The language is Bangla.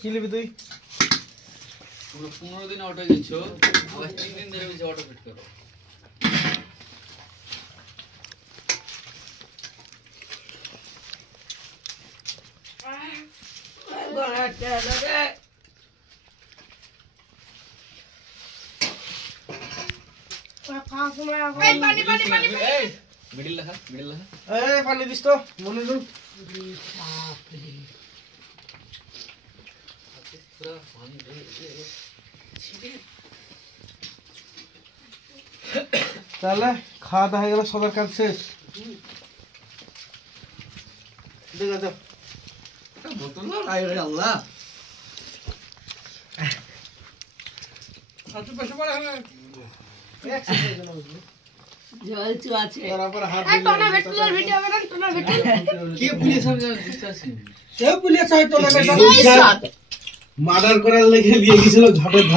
কি লিবি তুই? পুরো 15 দিন অটো গেছো, আবার 3 দিন ধরে বলছে অটো ফিট করো। মিডিল লাগা। এই পানি দিস তো মনিরুল। তাহলে খাওয়া দাওয়া হয়ে গেল, সবার কাজ শেষ। দেখা যাও বোতল না আই রে আল্লাহ। হাতে পাশে পড়া হবে এক্সারসাইজ না বুঝলি। জলচু আছে তারপর হাত এই তোনা ভেটুলার ভিডিও করেন, তোনা ভেটুল কে পুলিশ সব বুঝতাছি। কেউ পুলিশ হয়তো না, মার্ডার করার লেগে নিয়ে গেছিল ঝাটের ধার।